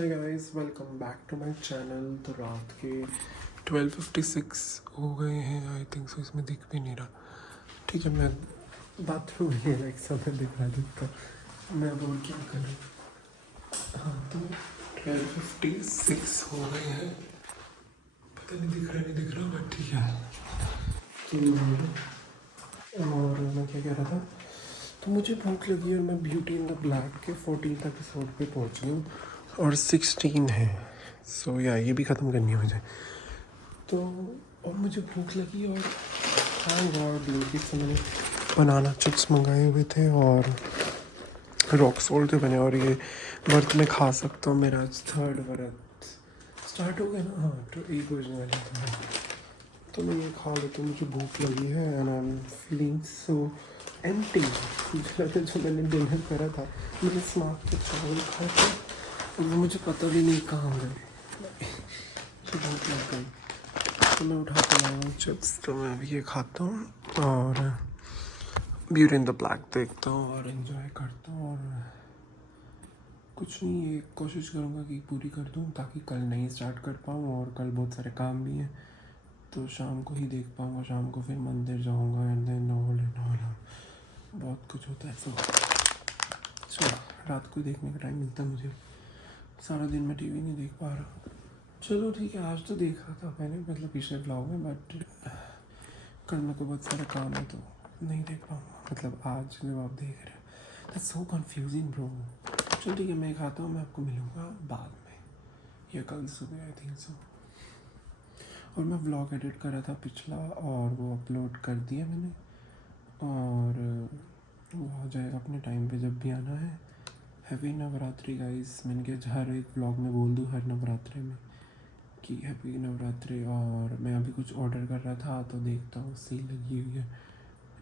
Hi guys, welcome back to my channel. तो रात के 12:56 हो गए हैं आई थिंक सो। इसमें दिख भी नहीं रहा। ठीक है, मैं बाथरूम में एक समय दिखा देता हूँ मैं। बोल क्या करूँ। हाँ, तो 12:56 हो गए हैं। पता नहीं दिख रहा बट ठीक है। तो और मैं क्या कह रहा था, तो मुझे भूख लगी और मैं ब्यूटी इन द ब्लैक के 14th एपिसोड पे पहुंच गई हूँ और 16 है। सो या ये भी ख़त्म करनी है मुझे। तो और मुझे भूख लगी और थैंक गॉड ब्लिंकिट से मैंने बनाना चिप्स मंगाए हुए थे और रॉक सोल्ट थे बने। और ये व्रत में खा सकता हूँ। मेरा आज 3rd व्रत स्टार्ट हो गया ना। हाँ, तो 1 बजने वाले थे। तो मैं ये खा लेता हूँ। मुझे भूख लगी है and I am feeling so empty. मुझे लगा जो मैंने डिनर करा था, मैंने स्नैक के चावल खाए थे और मुझे पता भी नहीं कहाँ गए। मुझे भूख लग गई तो मैं उठा के लाया हूँ चिप्स। तो मैं अभी ये खाता हूँ और ब्यूटी इन द ब्लैक देखता हूँ और एंजॉय करता हूँ। और कुछ नहीं, ये कोशिश करूँगा कि पूरी कर दूँ ताकि कल नहीं स्टार्ट कर पाऊँ। और कल बहुत सारे काम भी हैं तो शाम को ही देख पाऊँगा। शाम को फिर मंदिर जाऊँगा एंड देन ऑल बहुत कुछ होता है। सो रात को देखने का टाइम मिलता है मुझे। सारा दिन मैं टीवी नहीं देख पा रहा। चलो ठीक है, आज तो देखा था मैंने, मतलब पिछले व्लॉग में, बट कल मेरे को बहुत सारा काम है तो नहीं देख पाऊँगा। मतलब आज जब आप देख रहे हो दैट्स सो कन्फ्यूजिंग ब्रो। चलो ठीक है, मैं खाता हूँ, मैं आपको मिलूँगा बाद में या कल सुबह आई थिंक सो। और मैं व्लॉग एडिट कर रहा था पिछला और वो अपलोड कर दिया मैंने। और वो हो जाएगा अपने टाइम पे जब भी आना है। Happy Navratri guys. मैंने कहा हर एक व्लॉग में बोल दूँ हर नवरात्रि में कि हैप्पी नवरात्रि। और मैं अभी कुछ ऑर्डर कर रहा था तो देखता हूँ सेल लगी हुई है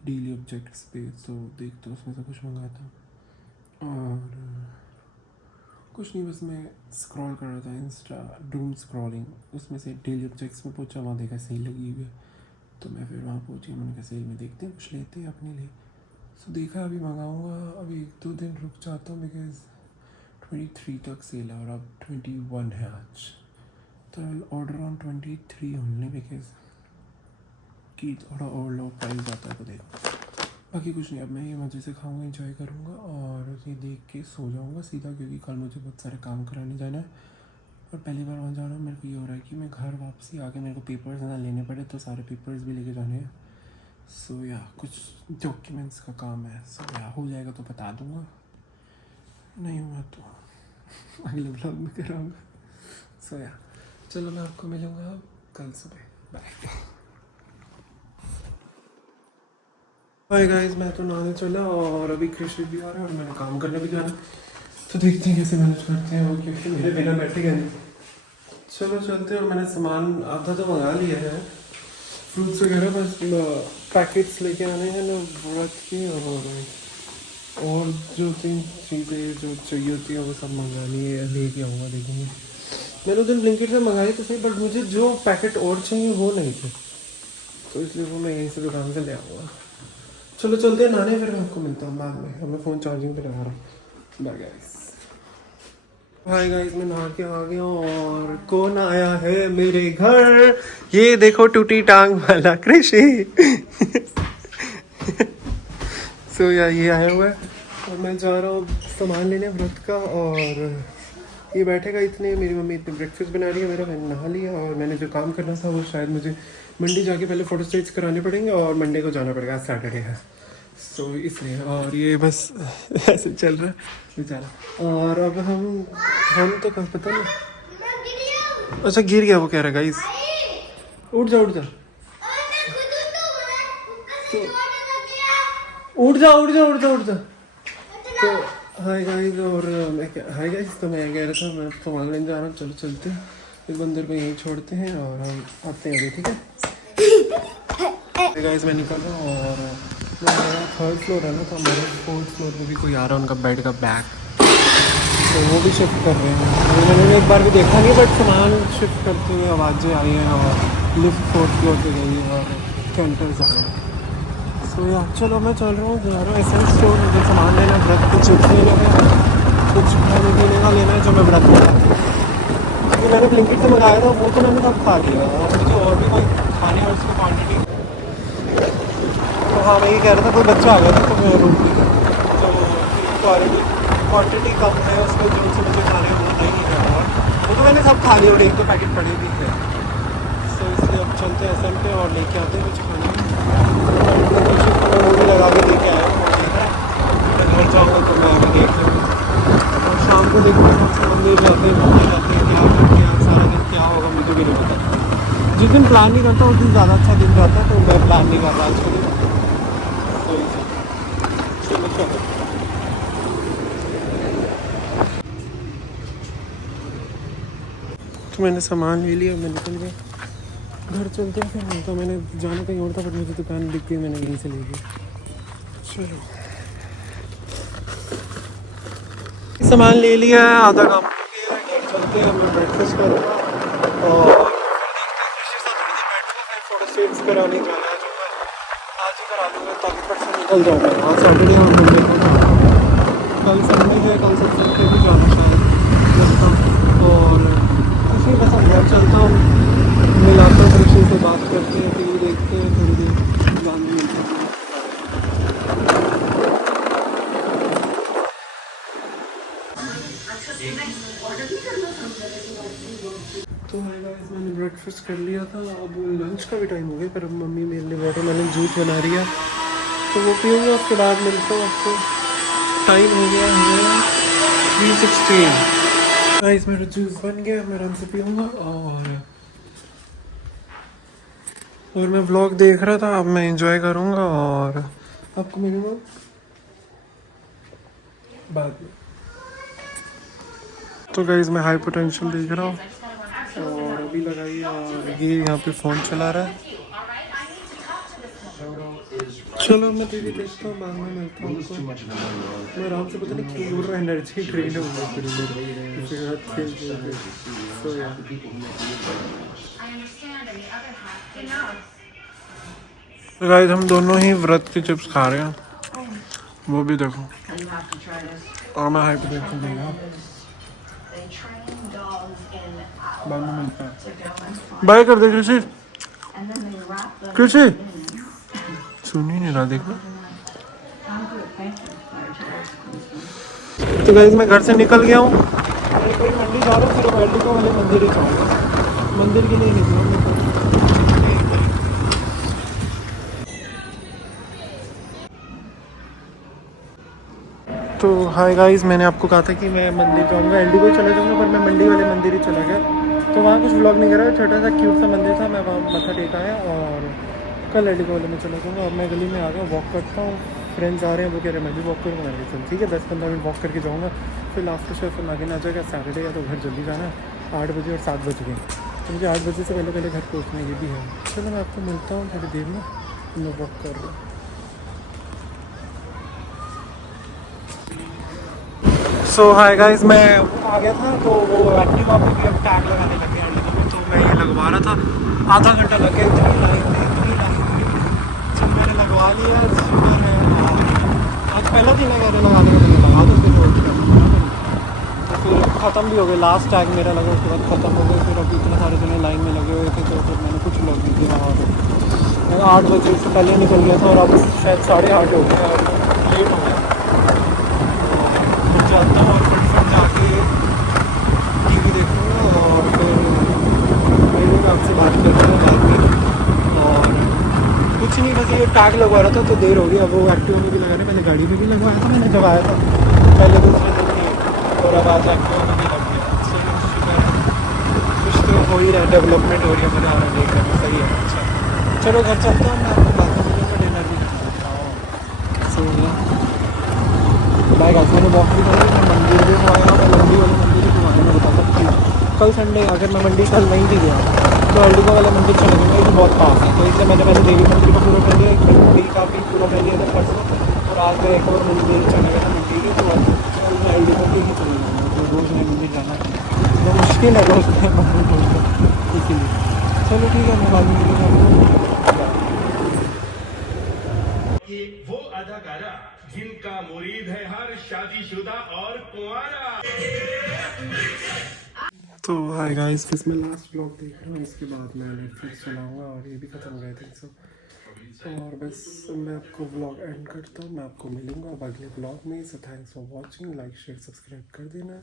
डेली ऑब्जेक्ट्स पे, तो देखता हूँ उसमें से कुछ मंगाता हूँ। और कुछ नहीं, बस मैं स्क्रॉल कर रहा था इंस्टा डूम स्क्रॉलिंग, उसमें से डेली ऑब्जेक्ट्स में पहुंचा, वहाँ देखा सेल लगी हुई है तो मैं फिर वहाँ पहुँची। मैंने कहा सेल में देखते हैं कुछ लेते हैं अपने लिए। सो देखा अभी मंगाऊंगा। अभी 1-2 दिन रुक जाता हूँ बिकॉज 23 तक सेल है और अब 21 है आज। तो I order on 23 only because कि थोड़ा और लो प्राइस आता है तो देखो। बाकी कुछ नहीं, अब मैं ये मज़े से खाऊंगा, एंजॉय करूँगा और ये देख के सो जाऊँगा सीधा, क्योंकि कल मुझे बहुत सारे काम कराने जाना है। और पहली बार वहाँ जाना मेरे को ये हो रहा है कि मैं घर वापसी आके मेरे को पेपर्स ना लेने पड़े, तो सारे पेपर्स भी लेके जाने हैं। सो या कुछ डॉक्यूमेंट्स का काम है। सो या हो जाएगा तो बता दूँगा, नहीं हुआ तो अगले ब्लॉग में कराऊँगा। सो या चलो, मैं आपको मिलूँगा कल सुबह। बाय। हाय गाइस, मैं तो नहाने चला और अभी कृषि भी आ रहा है और मैंने काम करने भी जाना है। तो देखते हैं कैसे मैनेज करते हैं वो, क्योंकि मेरे बिना बैठेगा नहीं। चलो चलते हैं। और मैंने सामान आधा तो मंगा लिया है, फ्रूट्स वगैरह, बस पैकेट्स लेके आने हैं ना व्रत के। और जो 3 चीज़ें जो चाहिए होती है वो सब मंगानी है, लेके आऊँगा, देखेंगे। मैंने उस दिन ब्लिंकिट से मंगाई तो सही, बट मुझे जो पैकेट और चाहिए वो नहीं थे, तो इसलिए वो मैं यहीं से दुकान से ले आऊँगा। चलो चलते हैं नहाने, फिर मैं आपको मिलता हूँ बाद में। मैं फ़ोन चार्जिंग पे लगा रहा हूँ। Bye guys. हाय गाइस, मैं नहा के आ गया और कौन आया है मेरे घर, ये देखो टूटी टांग वाला कृषि। सो या ये आया हुआ है और मैं जा रहा हूँ सामान लेने व्रत का। और ये बैठेगा इतने, मेरी मम्मी इतने ब्रेकफास्ट बना रही है मेरा, मैंने नहा लिया। और मैंने जो काम करना था वो शायद मुझे मंडे जाके पहले फ़ोटो स्टेट्स कराने पड़ेंगे और मंडे को जाना पड़ेगा, आज सैटरडे है। सो इसलिए, और ये बस ऐसे चल रहा है बेचारा। और अब हम तो पता नहीं। अच्छा गिर गया वो, कह रहा गाइस उठ जा उठ जा, तो उठ जा उठ जा उठ जा उठ जा। तो हाय गाइस, और मैं हाय गाइस, तो मैं कह रहा था मैं सामान लेने जा रहा हूँ। चलो चलते हैं, इस बंदर को यहीं छोड़ते हैं और हम आते हैं अभी, ठीक है गाइस। मैं निकल रहा हूँ और मेरा 3rd फ्लोर है ना, तो हमारे 4th फ्लोर पे भी कोई आ रहा है, उनका बेड का बैग, तो वो भी शिफ्ट कर रहे हैं। मैंने एक बार भी देखा नहीं, बट सामान शिफ्ट करते हुए आवाज़ें आई हैं और लिफ्ट 4th फ्लोर पे गई है और कैंटर्स आ रहे हैं। सो या चलो, मैं चल रहा हूँ, जा रहा हूँ एसेंस स्टोर, मुझे सामान लेना है व्रत, कुछ चिप्स लेना है, कुछ खाने पीने का लेना है जो मैं व्रत में बाकी मैंने ब्लिंकिट से मंगाया था वो तो मैंने सब खा लिया। मुझे और भी कोई खाने और उसकी क्वान्टिटी। तो हाँ मैं ये कह रहा था कोई बच्चा आ गया था तो मैं रुक गई, तो क्वान्टिटी कम है उसमें जो से मुझे खाने हैं वो नहीं है और वो तो मैंने सब खा लिया और एक दो पैकेट पड़े भी थे। तो इसलिए अब चलते हैं SM पे और लेके आते हैं कुछ खाने। वो भी लगा के लेके आया हूँ, मैं घर जाऊँगा तो मैं अभी देख लूँगा और शाम को देखते हैं मंदिर जाते हैं क्या करके यार सारा दिन क्या होगा मुझे भी नहीं पता। जिस दिन प्लान नहीं करता उस दिन ज़्यादा अच्छा दिन जाता है, तो मैं प्लान नहीं कर रहा आज के दिन। तो मैंने सामान ले लिया, मैं निकल गया, घर चलते हैं। फिर तो मैंने जाना कहीं और था बट मुझे दुकान दिख गई, मैंने यहीं से ले ली। चलो सामान ले लिया है, आधा काम हो गया है, घर चलते हैं। मैं ब्रेकफास्ट करूँगा और फोटोशूट्स कराने जाना है जो मैं आज ही करा दूँगा ताकि परसों निकल जाऊँगा। आज सैटरडे और मंडे को, कल संडे है, कल सत्संग पे भी जाना शायद और इसी बस हम घर चलता हूँ, मिलाता हूँ कृषि से, बात करते हैं, टीवी देखते हैं, थोड़ी देर बाद में मिलते हैं। तो है गाइस मैंने ब्रेकफास्ट कर लिया था, अब लंच का भी टाइम हो गया, पर अब मम्मी मेरे लिए वाटरमेलन जूस बना रही है तो वो पीऊँगा, उसके बाद मिलता हूँ आपको। टाइम हो गया है 3:16। गाइस मेरा जूस बन गया, मैं आराम से पीऊँगा और मैं व्लॉग देख रहा था, अब मैं एंजॉय करूँगा और आपको मिलूँगा बाद में। तो गाइस मैं हाई पोटेंशियल देख रहा हूँ और अभी लगाई और ये यहाँ पे फ़ोन चला रहा है। चलो मैं टीवी देखता हूँ, बाद में मिलता हूँ आपको। मैं आराम से पता नहीं क्यों बोल रहा, एनर्जी ड्रेन हो गई पूरी मेरी खेल खेल। सो यार गाइस हम दोनों ही व्रत के चिप्स खा रहे हैं, वो भी देखो, और मैं हाई पोटेंशियल देगा। बाद में मिलता है, बाय कर दे कृषि। कृषि सुन ही नहीं रहा, देखो। तो गाइस मैं घर से निकल गया हूँ, मंदिर जा रहा हूँ, फिर एल्डिको वाले मंदिर ही जाऊँगा, मंदिर के लिए निकला। तो हाय गाइस मैंने आपको कहा था कि मैं मंदिर जाऊँगा, एल्डिको चला जाऊँगा, पर मैं मंडी वाले मंदिर ही चला गया, तो वहाँ कुछ व्लॉग नहीं करा। छोटा सा क्यूट सा मंदिर था, मैं वहाँ मत्था टेका है और कल एल्डिको वाले में चला जाऊँगा। और मैं गली में आ गया, वॉक करता हूँ, फ्रेंड्स आ रहे हैं, वो कह रहे हैं मैं भी वॉक करूँगा, मैं चल ठीक है 10-15 मिनट वॉक करके जाऊँगा, फिर लास्ट शो फिर आगे ना जाएगा। सैटरडे का तो घर जल्दी जाना है, 8 बजे और 7 बज गए, तो मुझे 8 बजे से पहले पहले घर पहुँचना ये भी है। चलो मैं आपको मिलता हूँ थोड़ी देर में, मैं वॉक कर रहा हूँ। सो हाय गाइस मैं आ गया था, तो वो एक्टिवा पे भी अब टैग लगाने लग गया एल्डिको में, तो मैं ये लगवा रहा था, आधा घंटा लग गया इतनी लाइन में। जब मैंने लगवा लिया शुक्र है, आज पहला दिन है मैंने लगाने का, मैंने लगा दो तो फिर ख़त्म भी हो गए, लास्ट टैग मेरा लगा, उसके बाद ख़त्म हो गए। फिर अभी इतने सारे जने लाइन में लगे हुए थे, तो फिर मैंने कुछ लोग नहीं किया वहाँ पर। मैं 8 बजे से पहले निकल गया था और अब शायद 8:30 हो गया और लेट हो गया। जाता हूँ और फट जाके टीवी देखूँगा और फिर मैं आपसे बात करता हूँ बाद में। और कुछ नहीं, बस ये टैग लगवा रहा था तो देर हो गई। अब वो एक्टिवा में भी लगा रहे, पहले गाड़ी में भी लगवाया था मैंने जब आया था पहले दूसरे दिन ही, और अब आज एक्टिवा में भी लग गया। कुछ तो हो ही रहा है, डेवलपमेंट हो रही है, मज़ा आ रहा है देखने में, सही है। अच्छा चलो घर चलता हूँ, मैं आपको बाद में मिलूँगा, डिनर भी करता हूँ। बाय गाइस मैंने वॉक भी करी, मैं मंदिर भी घुमाया, मैं मंडी वाले मंदिर भी घुमाया, मैं बताता हूँ। कल संडे अगर मैं मंडी कल नहीं भी गया तो एल्डिको वाला मंदिर चला गया, ये तो बहुत पास है, तो इसलिए मैंने पहले देवी मंदिर का पूरा कर लिया, एक मंडी का भी पूरा कर लिया था परसों, और आज मैं एक और मंदिर चला गया था मंडी के, तो अब मैं एल्डिको के ही चले जाऊँगा, तो रोज़ नए मंदिर जाना तो मुश्किल है रोज़ नए मंदिर ढूंढना, इसीलिए चलो ठीक है, मैं बाद में मिलूँगा। वो अदाकारा जिनका मुरीद है हर शादीशुदा और कुंवारा। तो हाय गाइस, इसमें लास्ट ब्लॉग देख रहा हूँ, इसके बाद मैं नेटफ्लिक्स चलाऊँगा और ये भी ख़त्म हो गया थिंक सो। और बस मैं आपको व्लॉग एंड करता हूँ, मैं आपको मिलूँगा अब अगले ब्लॉग में। So thanks for watching, like share subscribe कर देना।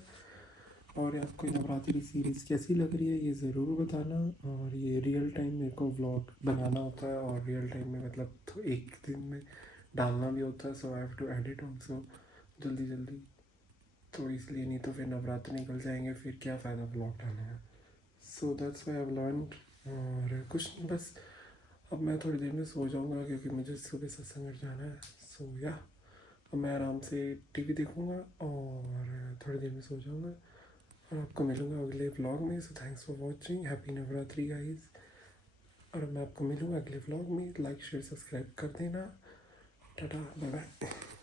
और ये आपको नवरात्रि सीरीज़ कैसी लग रही है ये ज़रूर बताना। और ये रियल टाइम मेरे को व्लॉग बनाना होता है और रियल टाइम में मतलब तो एक दिन में डालना भी होता है। So I have to edit also जल्दी जल्दी, तो इसलिए नहीं तो फिर नवरात्र निकल जाएंगे, फिर क्या फ़ायदा व्लॉग डालने का। So that's why I have learned. और कुछ नहीं, बस अब मैं थोड़ी देर में सो जाऊँगा क्योंकि मुझे सुबह सत्संग में जाना है। सो या अब मैं आराम से टीवी देखूँगा और थोड़ी देर में सो जाऊँगा और आपको मिलूँगा अगले व्लॉग में। So thanks for watching, happy Navratri guys. और मैं आपको मिलूँगा अगले व्लॉग में, लाइक शेयर सब्सक्राइब कर देना। Tata bye bye.